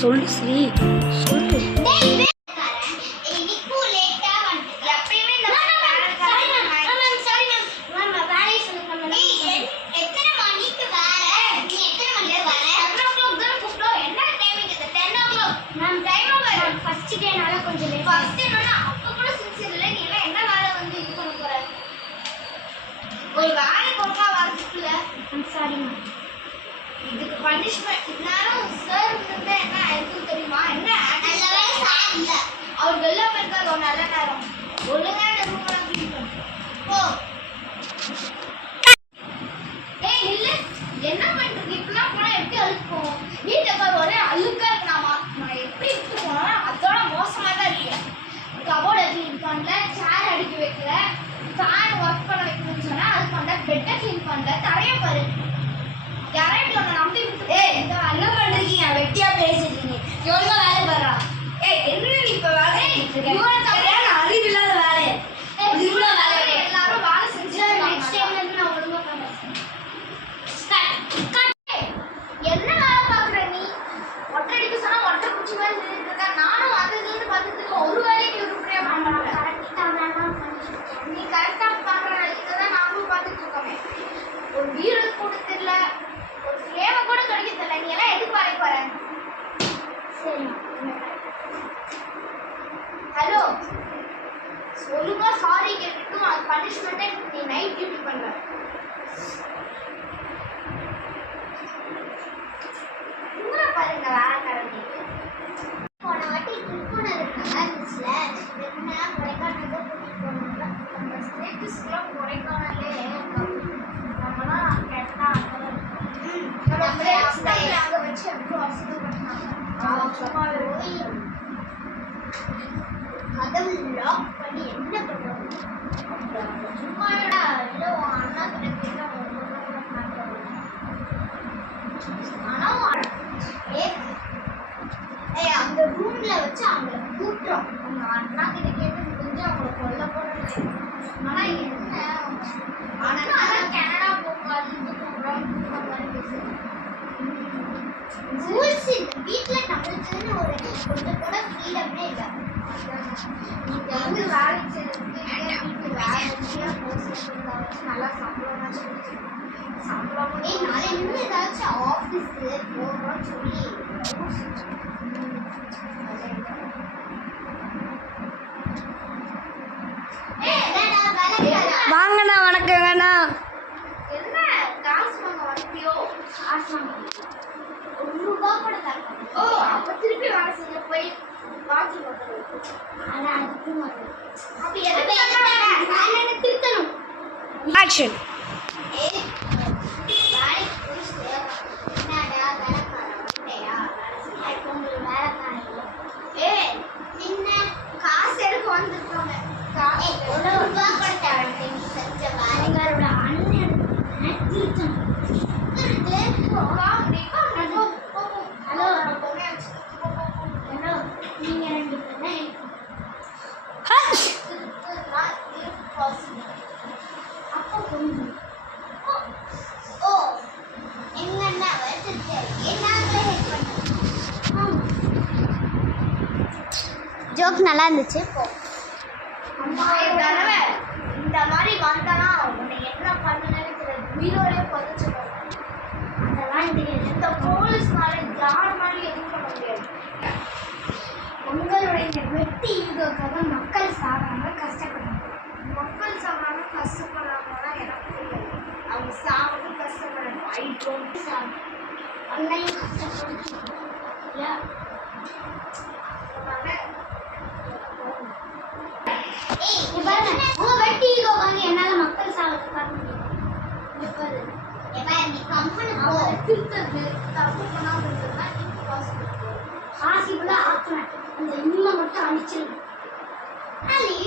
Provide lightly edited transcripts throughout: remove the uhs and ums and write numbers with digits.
சொல்லு ஸ்ரீ சொல்லு. ஒரு வேலை கொடுக்கா வரதுக்குள்ள சாரிம்மா இதுக்கு பனிஷ்மெண்ட் நேரம் சார் இருந்தா என்ன ஆயிருக்கும் தெரியுமா? என்ன அவர் வெளில போயிருக்காரு ஒரு நல்ல நேரம். ஒழுங்கா இந்த ரூம்லாம் க்ளீன் பண்ணு போ. ஏய் இல்ல என்ன பண்றது? இப்பெல்லாம் போனா எப்படி அழுக்கு போவோம்? வீட்டுக்கு ஒரே அழுக்கா இருக்கலாமா? நான் எப்படி இருக்கு போனா அதோட மோசமா தான் இருக்கு. கபோர்டு க்ளீன் பண்ணல, சேர் அடுக்கி வைக்கல, ஃபேன் ஒர்க் பண்ண வைக்கணும்னு சொன்னா அது பண்ணல, பெட்டை க்ளீன் பண்ணல, தரைய பாரு. யாரையும் ஒன்று நம்பி விட்டு என்ன பண்றீங்க? வெட்டியா பேசிருக்கீங்க. எவ்வளோ வேலை பாடுறா? என்ன நீ இப்ப வேலை அறிவு இல்லாத வேலை இவ்வளோ வேலை எல்லாரும் வேலை செஞ்சு நெக்ஸ்ட் டைம்ல இருந்து நான் ஒழுங்கா பண்ணேன். என்ன வேலை பாக்குற நீ? ஒட்டை அடிக்க சொன்னா ஒட்டை குச்சி மாதிரி நின்றுட்டு இருக்க. நானும் வந்ததுன்னு பார்த்துட்டு ஒரு வேலைக்கு உருப்படியா பண்ணுறேன். நீ கரெக்டா பாக்குற இதுதான் நாங்களும் பார்த்துட்டு இருக்கோமே. ஒரு வீடு கூட தெரியல, ஒரு சேவை கூட கிடைக்க தெரியல. நீ எல்லாம் எதுக்கு வேலைக்கு போற? சரி ஹலோ சொல்லுங்க. சாரி கேட்டுட்டும் அது பனிஷ்மெண்ட்டை நீ நைட் டியூட்டி பண்ற. தூர பாருங்க வேலை கடந்து. போன வாட்டி ட்ரிப் போனது நல்லா இருந்துச்சுல. என்ன கொடைக்கானல் தான் கூட்டிட்டு போனோம்ல. நம்ம ஸ்டேட்டஸ்லாம் கொடைக்கானலே நம்மளாம் கேட்டா அங்கே வச்சு எவ்வளோ அசிங்கப்பட்டாங்க. கதவு லாக் பண்ணி என்ன பண்ணுவோம்? சும்மாடா இல்லை உன் அண்ணா கிட்ட கேட்டால் ஆனால் அந்த ரூம்ல வச்சு அவங்கள கூட்டுறோம். அவங்க அண்ணா கிட்ட கேட்டு முடிஞ்சு அவங்கள கொல்ல போடுறது. ஆனால் என்ன ஆனால் அதான் கனடா போகாது இது போகிறோம் மாதிரி பேசுகிறேன். ரூல்ஸ் வீட்டில் நம்மளுக்குன்னு ஒரு கொஞ்சம் கூட ஃப்ரீடமே இல்லை. நீங்கள் வந்து வேலை செய்யறதுக்கு வீட்டு வேலை வச்சியாக போஸ்ட் வச்சு நல்லா சம்பளம் சம்பளம் நாளைக்கு ஏதாச்சும் ஆஃபீஸு போகிறோம்னு சொல்லி வாங்கண்ணா வணக்கங்கண்ணா. என்ன காசு வாங்க வந்துட்டியோ? காசு வாங்க ₹1 கூட தரணும். ஓ அப்போ திருப்பி வேலை செய்ய போய் வாட்சி போட்டு ஆனால் அதுக்கு அப்போ எதுக்கு திருத்தணும்? ஆக்ஷன். காசு எடுக்க வந்துருக்காங்க. ₹1 கூட தேவை செஞ்ச வேலைங்களோட அண்ணன் திருத்தணும். ஹலோ ஹலோ நீங்க 2 பேரும் அப்போ கொஞ்சம் ஓ எங்க அண்ணாவை ஜோக் நல்லா இருந்துச்சு. அம்மா தடவை இந்த மாதிரி வந்தானா உன்னை என்ன பண்ணுன்னு தெரியாது. உயிரோடய புதைச்சிருக்கோம். அதெல்லாம் தெரியாது. இந்த போலீஸ்னால யார் மாதிரி எதுவும் பண்ண முடியாது. உங்களுடைய இந்த வெட்டி ஈகோக்காக மக்கள் சாகாம கஷ்டப்படுறாங்க. மக்கள் சாகாம கஷ்டப்படுறாங்கன்னா எனக்கு தெரியாது. அவங்க சாவது கஷ்டப்படணும். ஐ டோன்ட் சாகு அன்னையும் கஷ்டப்படும் இல்லை. உங்க வெட்டி ஈகோக்காக என்னால மக்கள் சாவது பார்க்க முடியும். திருத்தது தப்பு பண்ணாமல் இருந்ததுன்னா சில் அலி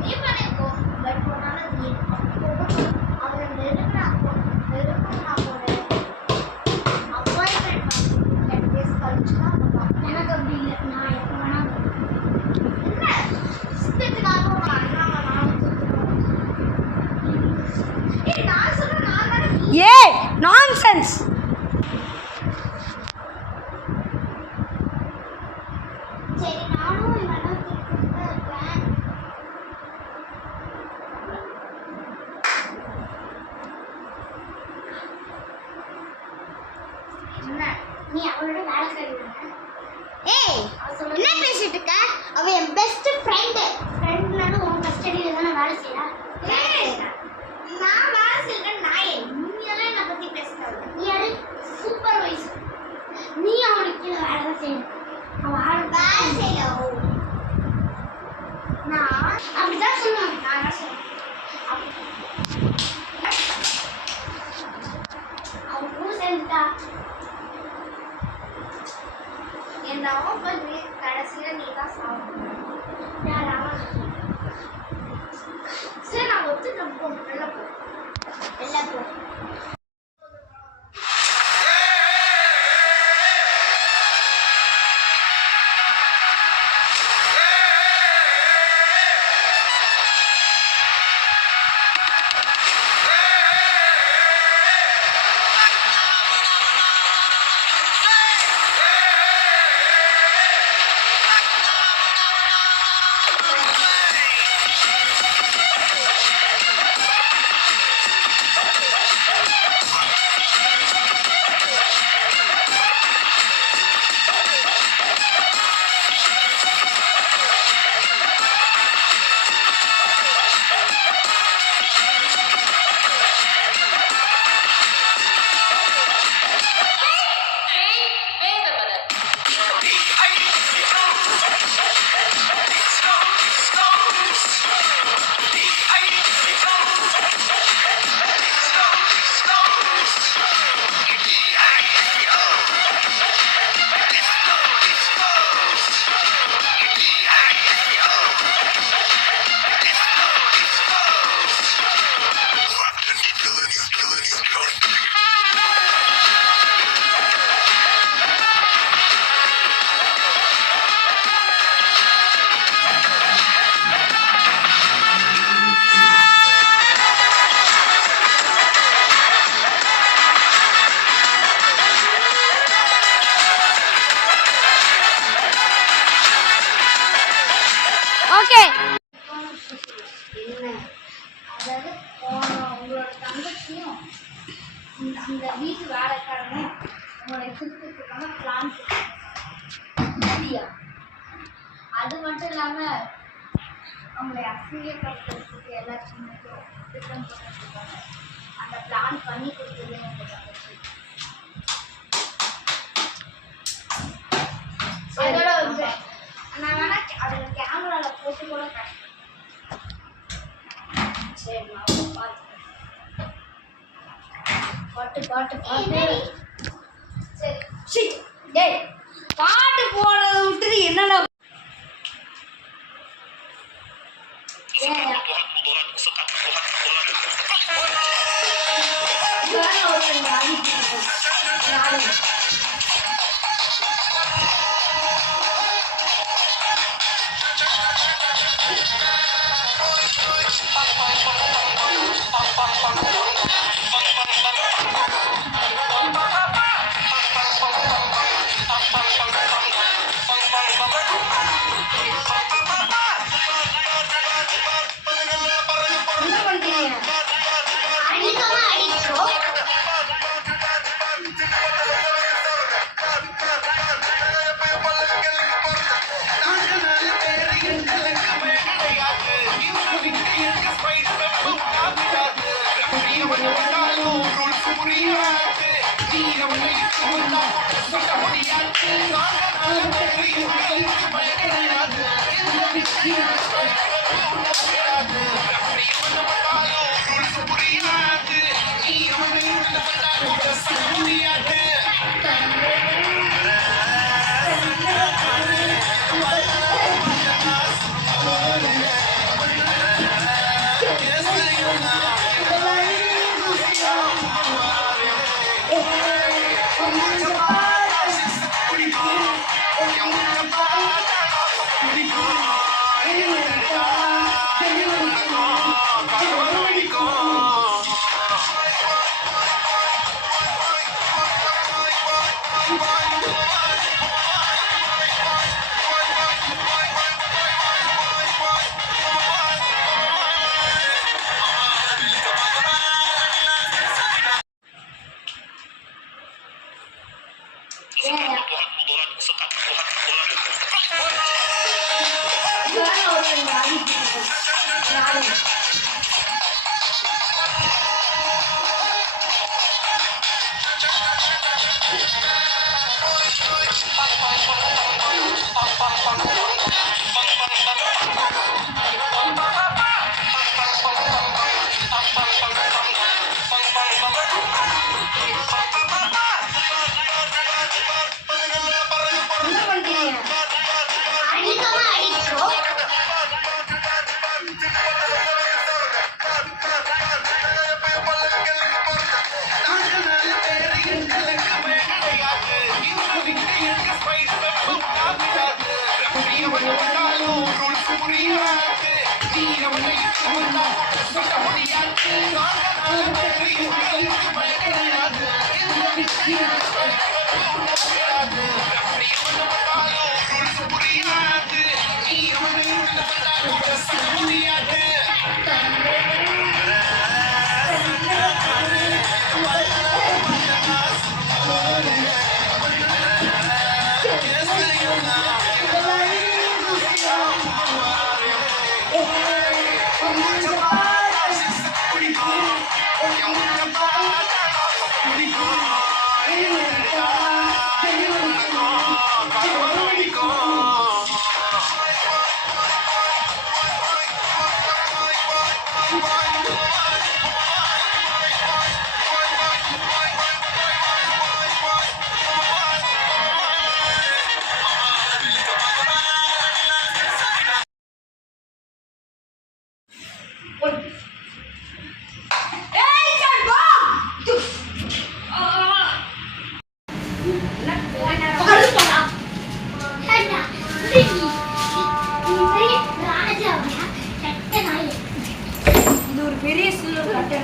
நீ பண்ணிக்கோ பட் போனால நீ அவரை நெருங்கினா போடு அப்பாயின்மெண்ட் பண்ணி 10 days கழிச்சு தான் எனக்கு அப்படி இல்லை நான் எப்போ வேணா என்ன இஷ்டத்துக்காக நான் சொல்றேன் நான் தானே ஏ நான்சென்ஸ். சரி நானும் இவனும் இருக்கேன். என்ன நீ அவளோட வேலைக்காரி தானே? ஏய் என்ன பேசிட்டு இருக்க? அவ என் பெஸ்ட் ஃப்ரெண்ட். ஃப்ரெண்ட்னால உன் கஸ்டடியில தானே வேலை செய்யறா. ஏய் நான் வேலை செய்யறேன் நாயே. நீ எல்லாம் என்ன பத்தி பேசுறாத. நீ யாரு? சூப்பர்வைசர். நீ அவனுக்கு கீழே வேலை தான் செய்யணும். அவன் வேலை செய்யல. நான் அப்படிதான் சொல்லுவாங்க. நான் என்ன சொல்றேன் அவன் கூட சேர்ந்துட்டா என்ன பண்ணி கடைசியில நீ தான் சாப்பிடணும். சரி நான் ஒத்துக்கிறேன். போ வெளில போ வெளில போ. ஓகே. என்ன அதாவது உங்களோட தங்கச்சியும் அந்த வீட்டு வேலைக்காரனும் உங்களை திருப்பத்துக்கான பிளான் சரியா? அது மட்டும் இல்லாமல் அவங்களை அசிங்கப்படுத்துறதுக்கு எல்லாத்தையும் திட்டம் போட்டுருக்காங்க. அந்த பிளான் பண்ணி கொடுத்ததே உங்கள் தங்கச்சி. அதோட வந்து நான் வேணா அதில் கேமராவில் போட்டு கூட காட்டுறேன். சரி நான் பாட்டு பாட்டு பாட்டு. சரி ஷிட். டேய் பாட்டு போடுறத விட்டுட்டு என்னடா என்ன பண்றீங்க? அடிக்காம அடிக்கிறோம். இது ஒரு பெரிய சில்வர் கட்டை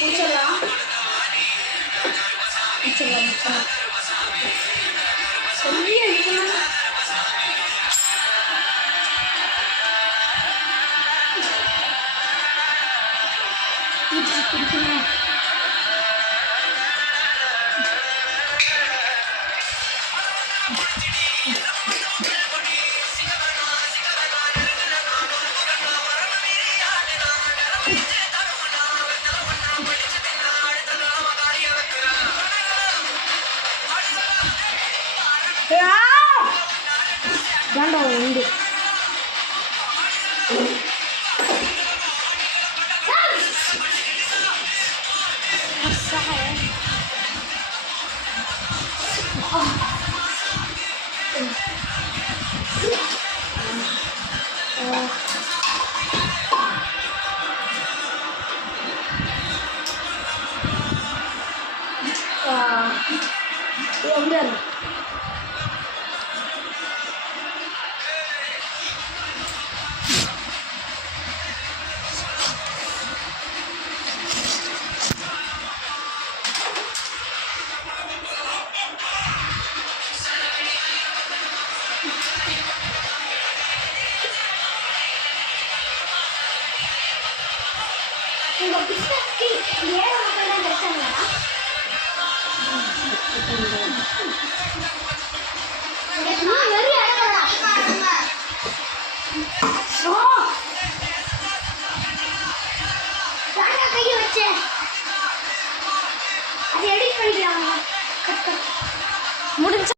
முடிச்சிடலாம். சொல்லி அடிக்கணும். பிடிக்கணும். ஏன்டா உண்டு முடியாது. உங்க பிசினஸ்க்கு ஏழை மக்கள் தான் கிடைச்சாங்களா? நிறைய